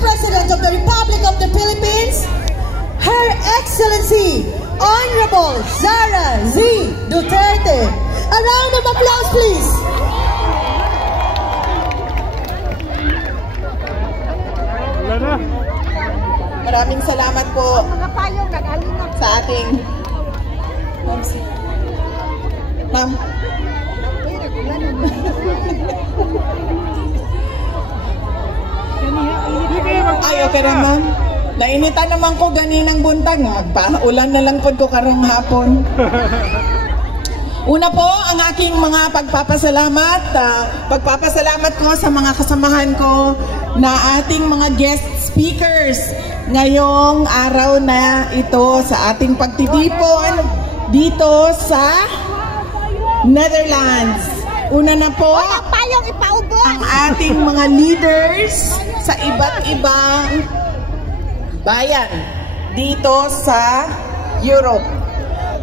President of the Republic of the Philippines, Her Excellency Honorable Sara Z. Duterte. A round of applause, please. Maraming salamat po sa ating ma'am. Ay, okay naman. Nainitan naman ko ganinang buntag. Magpaulan na lang po ko karong hapon. Una po, ang aking mga pagpapasalamat. Pagpapasalamat ko sa mga kasamahan ko na ating mga guest speakers ngayong araw na ito sa ating pagtitipon dito sa Netherlands. Una na po, ang ating mga leaders sa iba't ibang bayan dito sa Europe.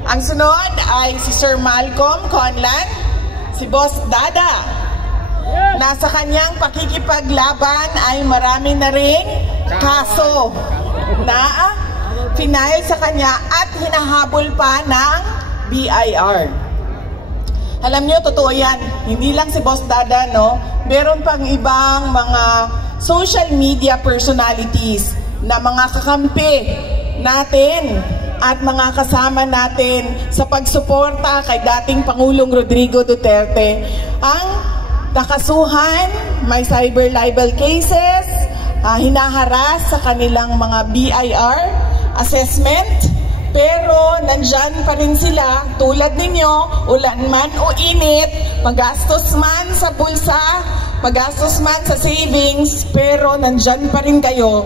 Ang sunod ay si Sir Malcolm Conlan, si Boss Dada. Nasa kanyang pakikipaglaban ay marami na ring kaso na final sa kanya at hinahabol pa ng BIR. Alam nyo, totoo yan. Hindi lang si Boss Dada, no? Meron pang ibang mga social media personalities na mga kakampi natin at mga kasama natin sa pagsuporta kay dating Pangulong Rodrigo Duterte. Ang nakasuhan, may cyber libel cases, hinaharas sa kanilang mga BIR assessment, pero nandyan pa rin sila tulad ninyo, ulan man o init, magastos man sa bulsa, magastos man sa savings, pero nandyan pa rin kayo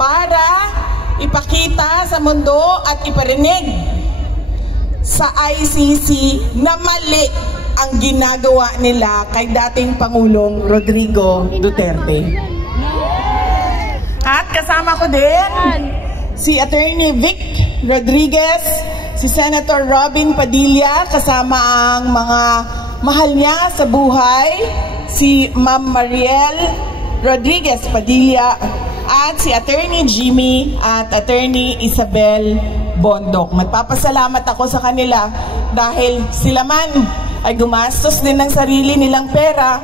para ipakita sa mundo at iparinig sa ICC na mali ang ginagawa nila kay dating Pangulong Rodrigo Duterte. At kasama ko din si Attorney Vic Rodriguez, si Senator Robin Padilla, kasama ang mga mahal niya sa buhay, si Ma'am Mariel Rodriguez Padilla, at si Attorney Jimmy at Attorney Isabel Bondok. Magpapasalamat ako sa kanila dahil sila man ay gumastos din ng sarili nilang pera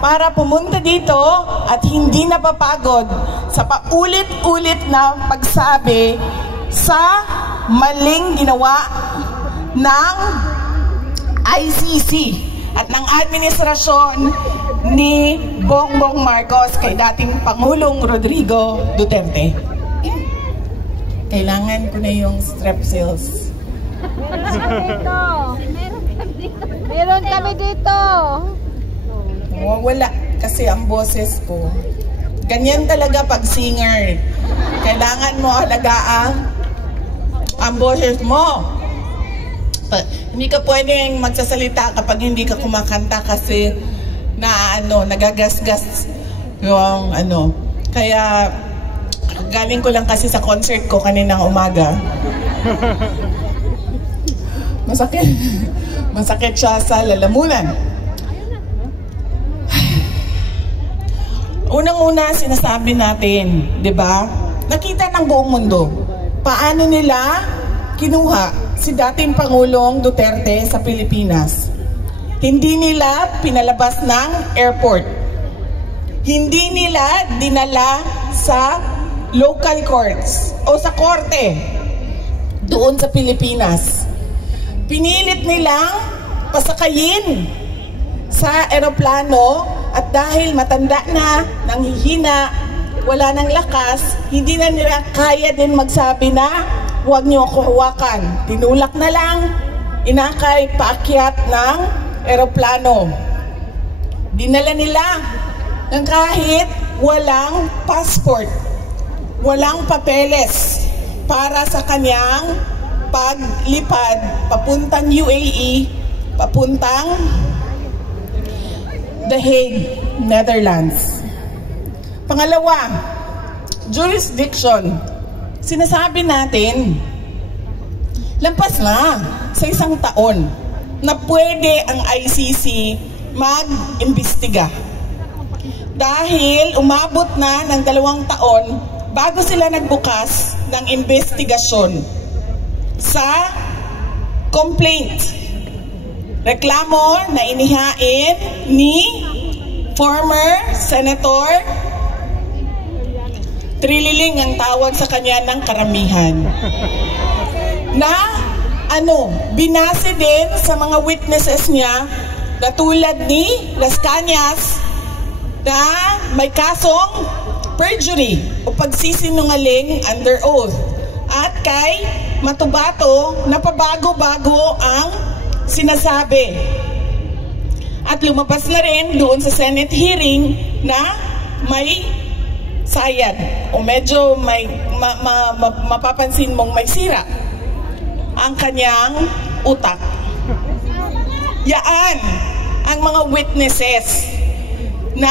para pumunta dito at hindi napapagod sa paulit-ulit na pagsabi sa maling ginawa ng ICC at ng administrasyon ni Bongbong Marcos kay dating Pangulong Rodrigo Duterte. Kailangan ko na yung strepsils. Meron kami dito. Wala kasi ang boses ko. Ganyan talaga pag singer. Kailangan mo alagaan ang boses mo. Hindi ka pwedeng magsasalita kapag hindi ka kumakanta kasi nagagasgas yung Kaya galing ko lang kasi sa concert ko kaninang umaga. Masakit siya sa lalamunan. Unang-una sinasabi natin, 'di ba? Nakita ng buong mundo paano nila kinuha si dating Pangulong Duterte sa Pilipinas. Hindi nila pinalabas ng airport. Hindi nila dinala sa local courts o sa korte doon sa Pilipinas. Pinilit nilang pasakayin sa eroplano at dahil matanda na, nanghihina, wala ng lakas, hindi na nila kaya din magsabi na huwag niyo ako hawakan. Tinulak na lang, inakay paakyat ng eroplano. Dinala nila ng kahit walang passport, walang papeles para sa kanyang paglipad papuntang UAE, papuntang The Hague, Netherlands. Pangalawa, jurisdiction. Sinasabi natin, lampas na sa 1 taon na pwede ang ICC mag-imbestiga. dahil umabot na ng 2 taon bago sila nagbukas ng investigasyon sa complaint. Reklamo na inihain ni former Senator Trililing, ang tawag sa kanya ng karamihan, na binase din sa mga witnesses niya na tulad ni Las Cañas na may kasong perjury o pagsisinungaling under oath, at kay Matubato na pabago-bago ang sinasabi. At lumabas na rin doon sa Senate hearing na may sayad o medyo may mapapansin mong may sira ang kanyang utak. Yaan ang mga witnesses na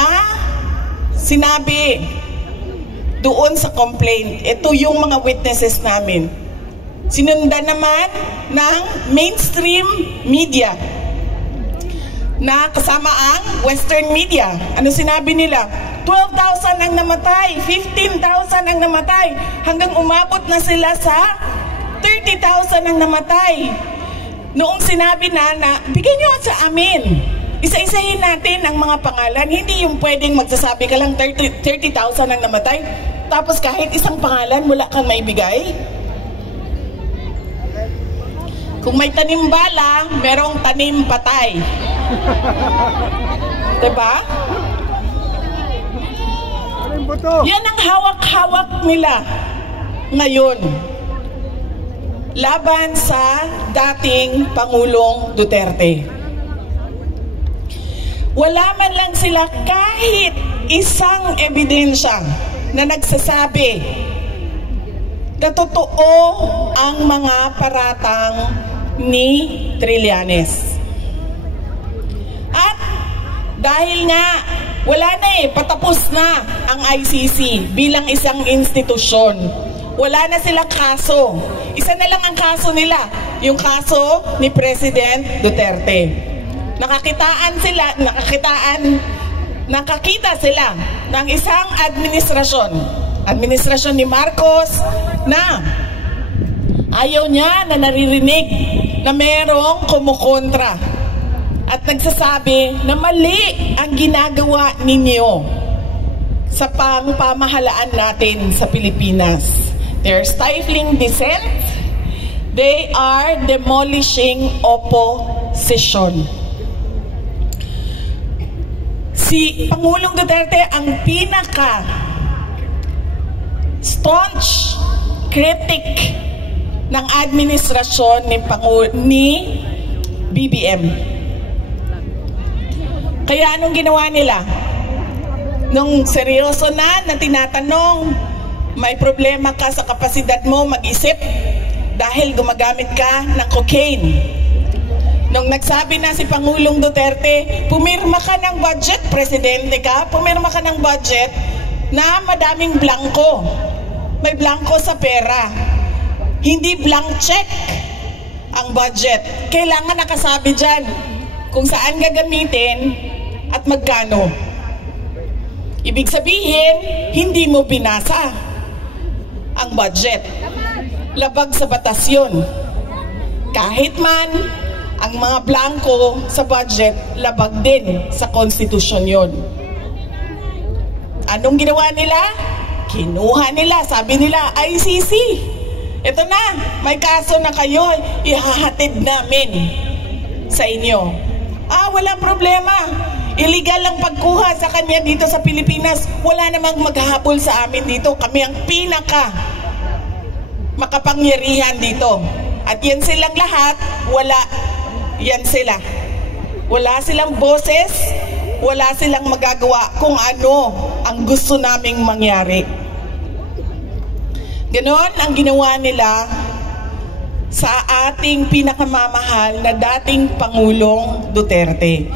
sinabi doon sa complaint. Ito yung mga witnesses namin. Sinundan naman ng mainstream media na kasama ang Western media. Ano sinabi nila? 12,000 ang namatay, 15,000 ang namatay, hanggang umabot na sila sa 30,000 ang namatay. Noong sinabi na bigyan nyo sa amin, isa-isahin natin ang mga pangalan. Hindi yung pwedeng magsasabi ka lang 30,000 ang namatay, tapos kahit isang pangalan wala kang maibigay. Kung may tanim bala, merong tanim patay. Diba? Yan ang hawak-hawak nila ngayon laban sa dating Pangulong Duterte. Wala man lang sila kahit isang ebidensya na nagsasabi na totoo ang mga paratang ni Trillanes. At dahil nga wala na patapos na ang ICC bilang isang institusyon. Wala na silang kaso. Isa na lang ang kaso nila, yung kaso ni President Duterte. Nakakita sila ng isang administrasyon ni Marcos na ayaw niya na naririnig na merong kumukontra at nagsasabi na mali ang ginagawa ninyo sa pamahalaan natin sa Pilipinas. They're stifling dissent. They are demolishing opposition. Si Pangulong Duterte ang pinaka staunch critic ng administrasyon ni BBM. Kaya anong ginawa nila? Nung seryoso na tinatanong, may problema ka sa kapasidad mo mag-isip dahil gumagamit ka ng cocaine. Nung nagsabi na si Pangulong Duterte, pumirma ka ng budget, presidente ka, pumirma ka ng budget na madaming blanco. May blanco sa pera. Hindi blank check ang budget. Kailangan nakasabi dyan kung saan gagamitin at magkano. Ibig sabihin, hindi mo binasa ang budget. Labag sa batas yun. Kahit man ang mga blanco sa budget, labag din sa konstitusyon yun. Anong ginawa nila? Kinuha nila, sabi nila, ICC. Ito na, may kaso na kayo, ihahatid namin sa inyo. Walang problema. Illegal ang pagkuha sa kanya dito sa Pilipinas. Wala namang maghahabol sa amin dito. Kami ang pinaka makapangyarihan dito. At yan silang lahat, yan sila. Wala silang boses, wala silang magagawa kung ano ang gusto naming mangyari. Ganon ang ginawa nila sa ating pinakamamahal na dating Pangulong Duterte.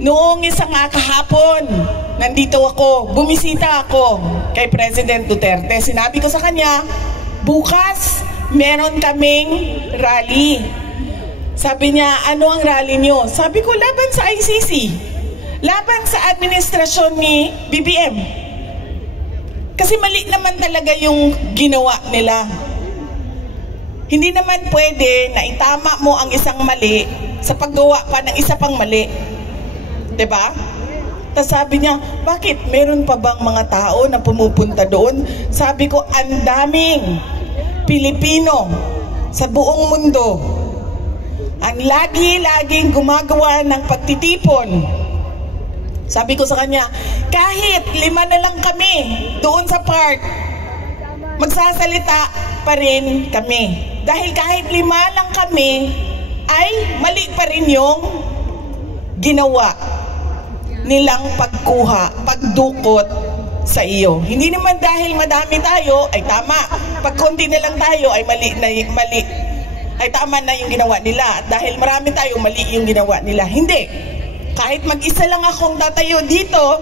Noong isang kahapon, nandito ako, bumisita ako kay President Duterte. Sinabi ko sa kanya, bukas meron kaming rally. Sabi niya, ano ang rally nyo? Sabi ko, laban sa ICC. laban sa administrasyon ni BBM. Kasi mali naman talaga yung ginawa nila. Hindi naman pwede na itama mo ang isang mali sa paggawa pa ng isa pang mali. 'Di ba? Tapos sabi niya, bakit meron pa bang mga tao na pumupunta doon? Sabi ko, ang daming Pilipino sa buong mundo ang laging gumagawa ng pagtitipon. Sabi ko sa kanya, kahit 5 na lang kami doon sa park, magsasalita pa rin kami. Dahil kahit 5 lang kami, ay mali pa rin yung ginawa nilang pagkuha, pagdukot sa iyo. Hindi naman dahil madami tayo, ay tama. Pag konti na lang tayo, ay mali. Ay tama na yung ginawa nila. At dahil marami tayo, mali yung ginawa nila. Hindi. Kahit mag-isa lang akong tatayo dito,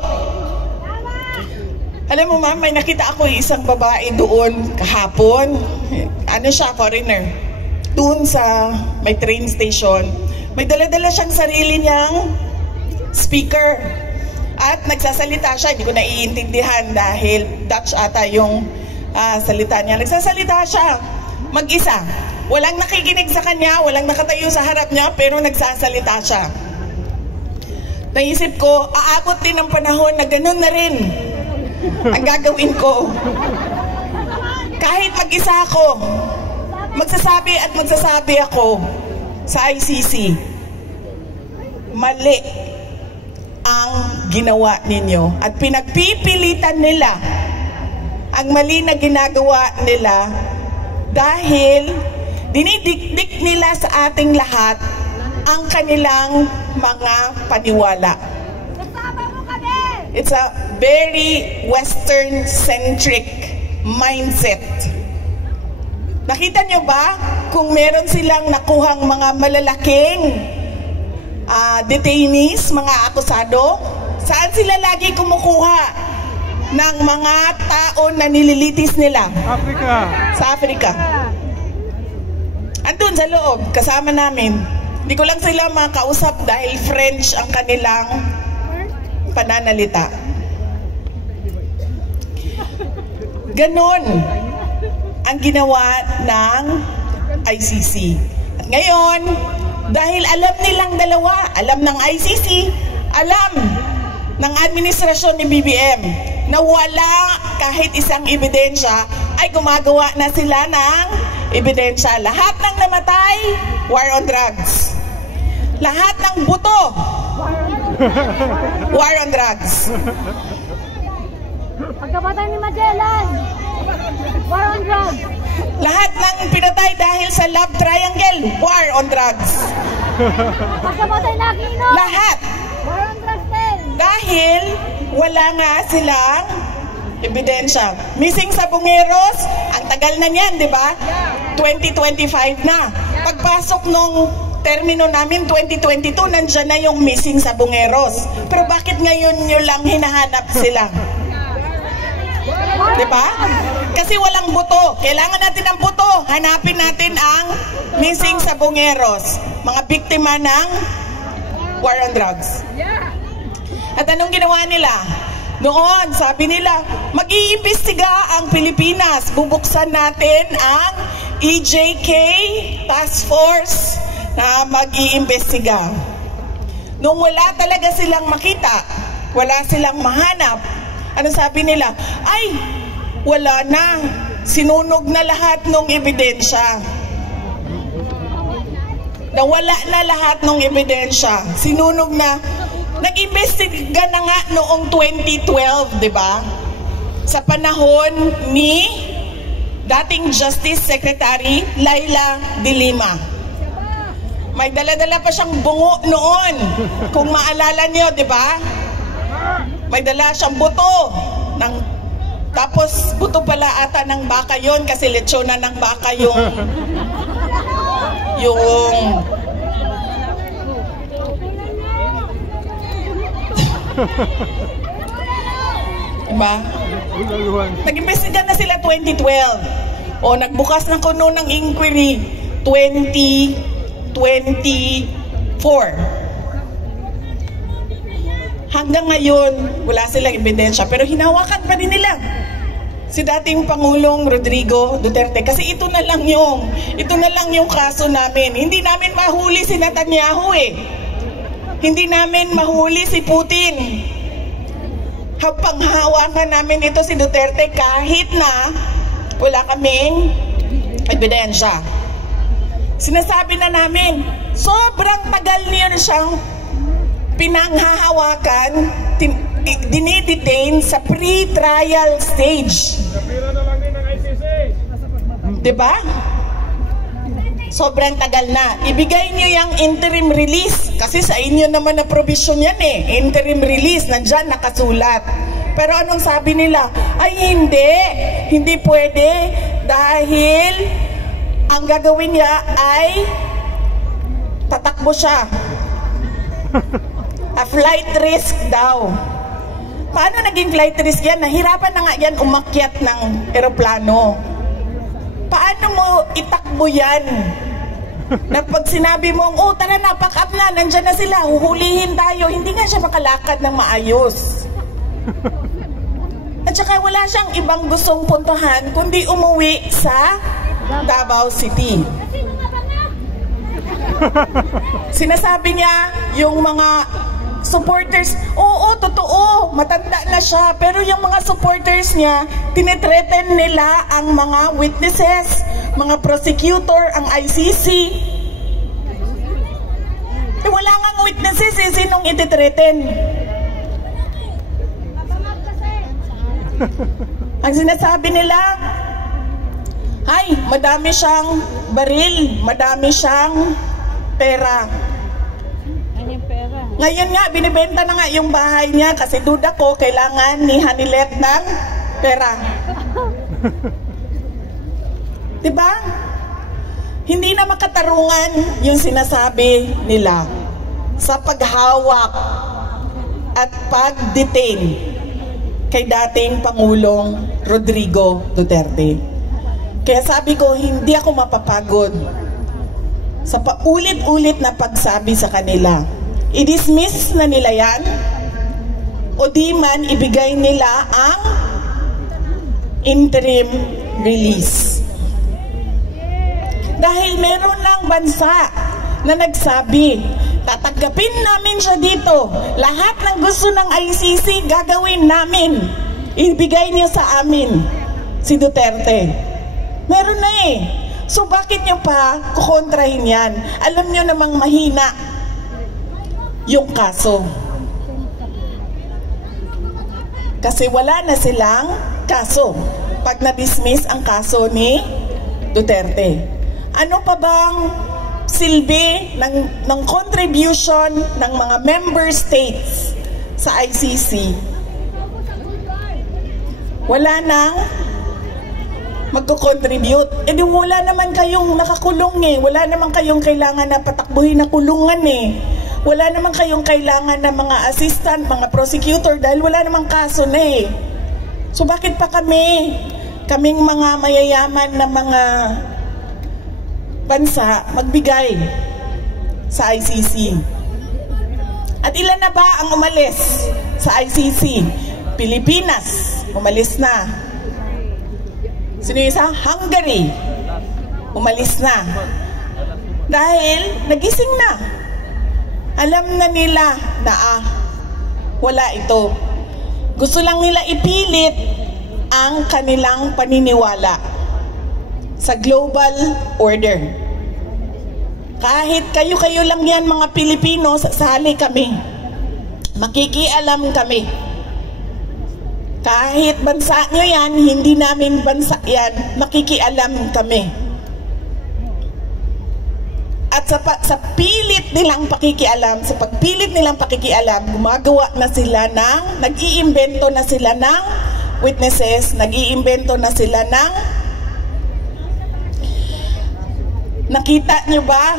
alam mo ma'am, may nakita ako isang babae doon kahapon. Ano siya, foreigner. Doon sa may train station. May dala-dala siyang sarili niyang speaker. At nagsasalita siya, hindi ko naiintindihan dahil Dutch ata yung salita niya. Nagsasalita siya, mag-isa. Walang nakikinig sa kanya, walang nakatayo sa harap niya, pero nagsasalita siya. Naisip ko, aabot din ang panahon na ganun na rin ang gagawin ko. Kahit mag-isa ako, magsasabi ako sa ICC, mali ang ginawa ninyo at pinagpipilitan nila ang mali na ginagawa nila dahil dinidikdik nila sa ating lahat ang kanilang mga paniwala. It's a very Western-centric mindset. Nakita nyo ba kung meron silang nakuhang mga malalaking detainees, mga akusado? Saan sila lagi kumukuha ng mga tao na nililitis nila? Africa. Sa Africa. Andun sa loob, kasama namin. Hindi ko lang sila makausap dahil French ang kanilang pananalita. Ganon ang ginawa ng ICC. At ngayon, dahil alam nilang dalawa, alam ng ICC, alam ng administrasyon ni BBM na wala kahit isang ebidensya, ay gumagawa na sila ng ebidensya. Lahat ng namatay, war on drugs. Lahat ng buto, war on drugs. Pagkapatay ni Magellan, war on drugs. Lahat ng pinatay dahil sa love triangle, war on drugs. Pagkapatay na Aquino, Lahat. war on drugs din. Dahil wala nga silang ebidensya. Missing sa Bungeros, ang tagal na niyan, di ba? 2025 na. Pagpasok nung termino namin 2022, nandyan na yung missing sa Bungeros. Pero bakit ngayon nyo lang hinahanap sila? Diba? Kasi walang buto. Kailangan natin ng buto. Hanapin natin ang missing sa Bungeros. Mga biktima ng war on drugs. At anong ginawa nila? Noon, sabi nila, mag-iimbestiga ang Pilipinas. Bubuksan natin ang EJK Task Force na mag-iimbestiga. Nung wala talaga silang makita, wala silang mahanap, ano sabi nila? Ay, wala na. Sinunog na lahat ng ebidensya. Nawala na lahat ng ebidensya. Sinunog na. Nag-imbestiga na nga noong 2012, di ba? Sa panahon ni dating Justice Secretary Laila De Lima. May dala-dala pa siyang bungo noon. Kung maalala niyo, di ba? May dala siyang buto. Tapos buto pala ata ng baka yon kasi lechonan ng baka yung diba? Nag-imbestiga na sila 2012. O nagbukas na kuno ng inquiry 2024. Hanggang ngayon, wala silang ebidensya, pero hinawakan pa rin nila si dating Pangulong Rodrigo Duterte. Kasi ito na lang yung kaso namin. Hindi namin mahuli si Netanyahu eh. Hindi namin mahuli si Putin. Panghawakan namin ito si Duterte kahit na wala kaming ebidensya. Sinasabi na namin, sobrang tagal niyo siyang pinanghahawakan, dinidetain sa pre-trial stage. Diba? Sobrang tagal na. Ibigay niyo yung interim release. Kasi sa inyo naman na provision yan eh. Interim release, nandyan nakasulat. Pero anong sabi nila? Ay hindi pwede dahil ang gagawin niya ay tatakbo siya. A flight risk daw. Paano naging flight risk yan? Nahirapan na nga yan umakyat ng eroplano. Paano mo itakbo yan? Na pag sinabi mong, oh tara na, pack up na, nandyan na sila, huhulihin tayo. Hindi nga siya makalakad ng maayos. At saka wala siyang ibang gustong puntahan kundi umuwi sa Davao City. Sinasabi niya yung mga supporters, oo, totoo, matanda na siya. Pero yung mga supporters niya, tinetreaten nila ang mga witnesses, mga prosecutor, ang ICC. Wala ngang witnesses eh, sinong ititreaten? Ang sinasabi nila, ay, madami siyang baril, madami siyang pera. Ngayon nga, binibenta na nga yung bahay niya kasi duda ko, kailangan ni Hanilet ng pera. Diba? Hindi na makatarungan yung sinasabi nila sa paghawak at pag-detain kay dating Pangulong Rodrigo Duterte. Kaya sabi ko, hindi ako mapapagod sa paulit-ulit na pagsabi sa kanila. I-dismiss na nila yan o di man ibigay nila ang interim release. Dahil meron ng bansa na nagsabi, tatanggapin namin siya dito. Lahat ng gusto ng ICC gagawin namin. Ibigay niyo sa amin si Duterte. Meron na eh. So bakit niyo pa kukontrahin yan? Alam niyo namang mahina yung kaso. Kasi wala na silang kaso pag na-dismiss ang kaso ni Duterte. Ano pa bang silbi ng contribution ng mga member states sa ICC? Wala nang magko-contribute. Eh di wala naman kayong nakakulong eh. Wala naman kayong kailangan na patakbuhin na kulungan eh. Wala naman kayong kailangan na mga assistant, mga prosecutor dahil wala namang kaso na eh. So bakit pa kaming mga mayayaman na mga bansa magbigay sa ICC? At ilan na ba ang umalis sa ICC? Pilipinas, umalis na. Sino yung isa? Hungary, umalis na. Dahil nagising na. Alam na nila na wala ito. Gusto lang nila ipilit ang kanilang paniniwala sa global order. Kahit kayo-kayo lang yan mga Pilipino, sasali kami. Makikialam kami. Kahit bansa nyo yan, hindi namin bansa yan, makikialam kami. At sa pilit nilang pakikialam, sa pagpilit nilang pakikialam, gumagawa na sila ng, nag-iimbento na sila ng witnesses, nag-iimbento na sila ng, nakita nyo ba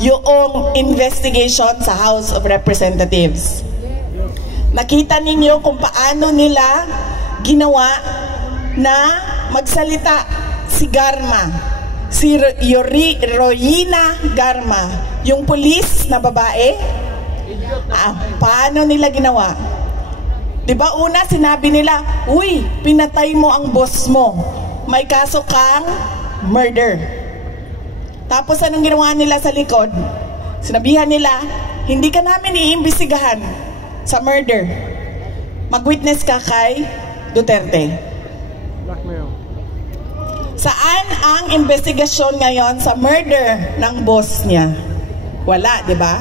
yung investigation sa House of Representatives? Nakita ninyo kung paano nila ginawa na magsalita si Garma, si Royina Garma, yung pulis na babae, Paano nila ginawa? Diba una sinabi nila, uy, pinatay mo ang boss mo. May kaso kang murder. Tapos anong ginawa nila sa likod? Sinabihan nila, hindi ka namin iimbestigahan sa murder. Mag-witness ka kay Duterte. Saan ang investigasyon ngayon sa murder ng boss niya? Wala, di ba?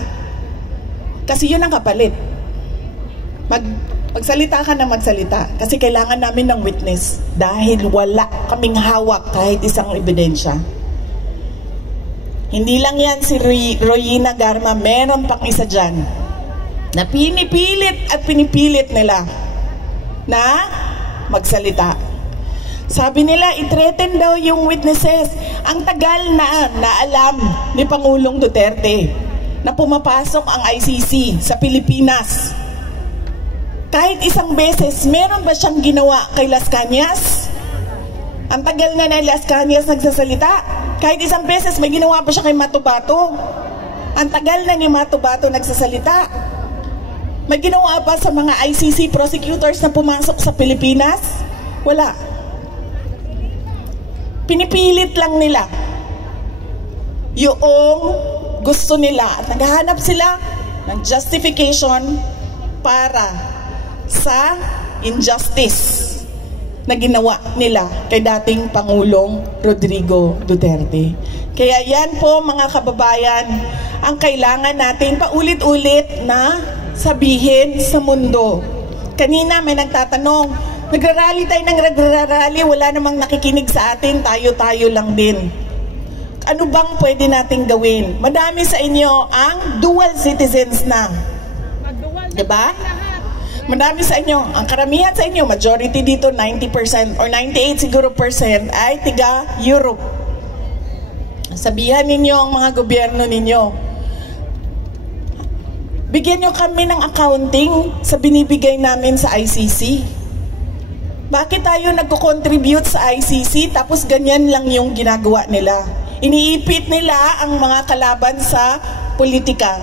Kasi yun ang kapalit. Magsalita ka na magsalita. Kasi kailangan namin ng witness. Dahil wala kaming hawak kahit isang ebidensya. Hindi lang yan si Royina Garma. Meron pang isa dyan. Na pinipilit nila na magsalita. Sabi nila, i-threaten daw yung witnesses. Ang tagal na alam ni Pangulong Duterte na pumapasok ang ICC sa Pilipinas. Kahit isang beses, meron ba siyang ginawa kay Las Cañas? Ang tagal na Las Cañas nagsasalita. Kahit isang beses, may ginawa ba siya kay Matubato? Ang tagal na ni Matubato nagsasalita. May ginawa ba sa mga ICC prosecutors na pumasok sa Pilipinas? Wala. Pinipilit lang nila yung gusto nila at naghahanap sila ng justification para sa injustice na ginawa nila kay dating Pangulong Rodrigo Duterte. Kaya yan po mga kababayan, ang kailangan natin paulit-ulit na sabihin sa mundo. Kanina may nagtatanong, nagrarally tayo ng nagrarally, wala namang nakikinig sa atin, tayo-tayo lang din. Ano bang pwede nating gawin? Madami sa inyo ang dual citizens na. Diba? Madami sa inyo, ang karamihan sa inyo, majority dito, 90% or 98 siguro % ay tiga Europe. Sabihan ninyo ang mga gobyerno ninyo. Bigyan nyo kami ng accounting sa binibigay namin sa ICC. Bakit tayo nagko-contribute sa ICC tapos ganyan lang yung ginagawa nila? Iniipit nila ang mga kalaban sa politika.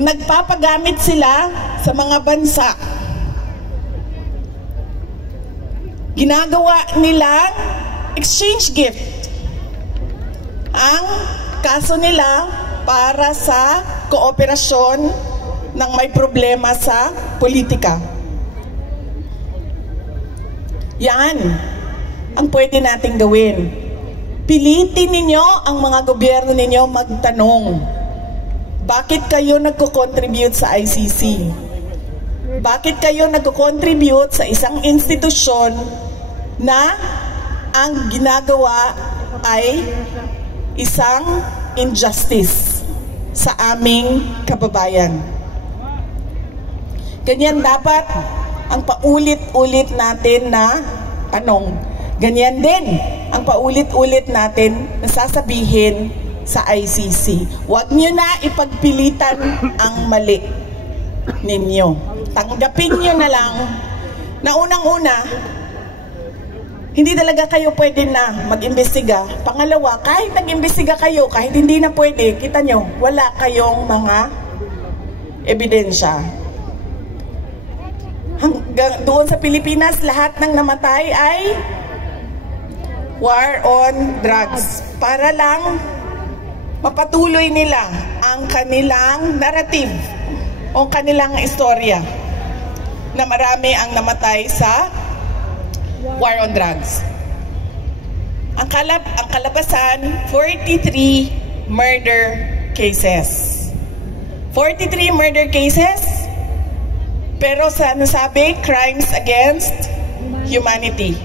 Nagpapagamit sila sa mga bansa. Ginagawa nilang exchange gift. Ang kaso nila para sa kooperasyon ng may problema sa politika. Yan ang pwede nating gawin. Pilitin ninyo ang mga gobyerno ninyo magtanong, bakit kayo nagko-contribute sa ICC? Bakit kayo nagko-contribute sa isang institusyon na ang ginagawa ay isang injustice sa aming kababayan? Ganyan dapat ang paulit-ulit natin na tanong. Ganyan din ang paulit-ulit natin na sasabihin sa ICC. Huwag nyo na ipagpilitan ang mali ninyo. Tanggapin nyo na lang na unang-una, hindi talaga kayo pwede na mag-imbestiga. Pangalawa, kahit nag-imbestiga kayo, kahit hindi na pwede, kita nyo, wala kayong mga ebidensya. Hanggang doon sa Pilipinas, lahat ng namatay ay war on drugs. Para lang mapatuloy nila ang kanilang narrative o kanilang istorya na marami ang namatay sa war on drugs. Ang kalabasan, 43 murder cases. 43 murder cases, pero sa nasabi, crimes against humanity.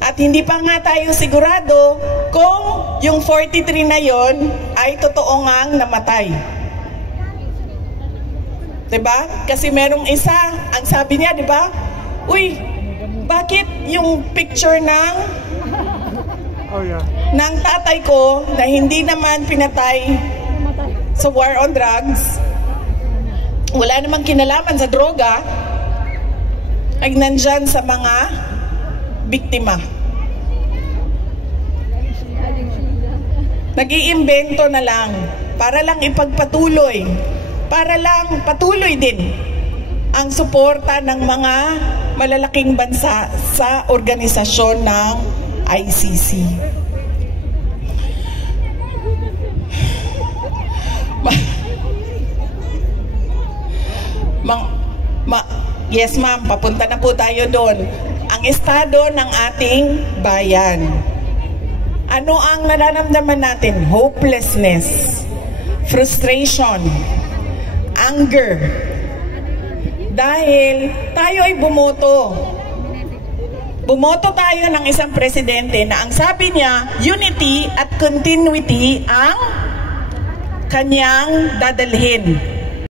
At hindi pa nga tayo sigurado kung yung 43 na yon ay totoo ngang namatay. Diba? Kasi merong isa, ang sabi niya, diba? Uy, bakit yung picture ng tatay ko na hindi naman pinatay sa war on drugs, wala namang kinalaman sa droga, ay nandyan sa mga biktima. Nag-iimbento na lang. para lang ipagpatuloy, para lang patuloy din ang suporta ng mga malalaking bansa sa organisasyon ng ICC. Yes ma'am, papunta na po tayo doon. Ang estado ng ating bayan. Ano ang nararamdaman natin? Hopelessness, frustration, anger. Dahil tayo ay bumoto. Bumoto tayo ng isang presidente na ang sabi niya, unity at continuity ang kanyang dadalhin.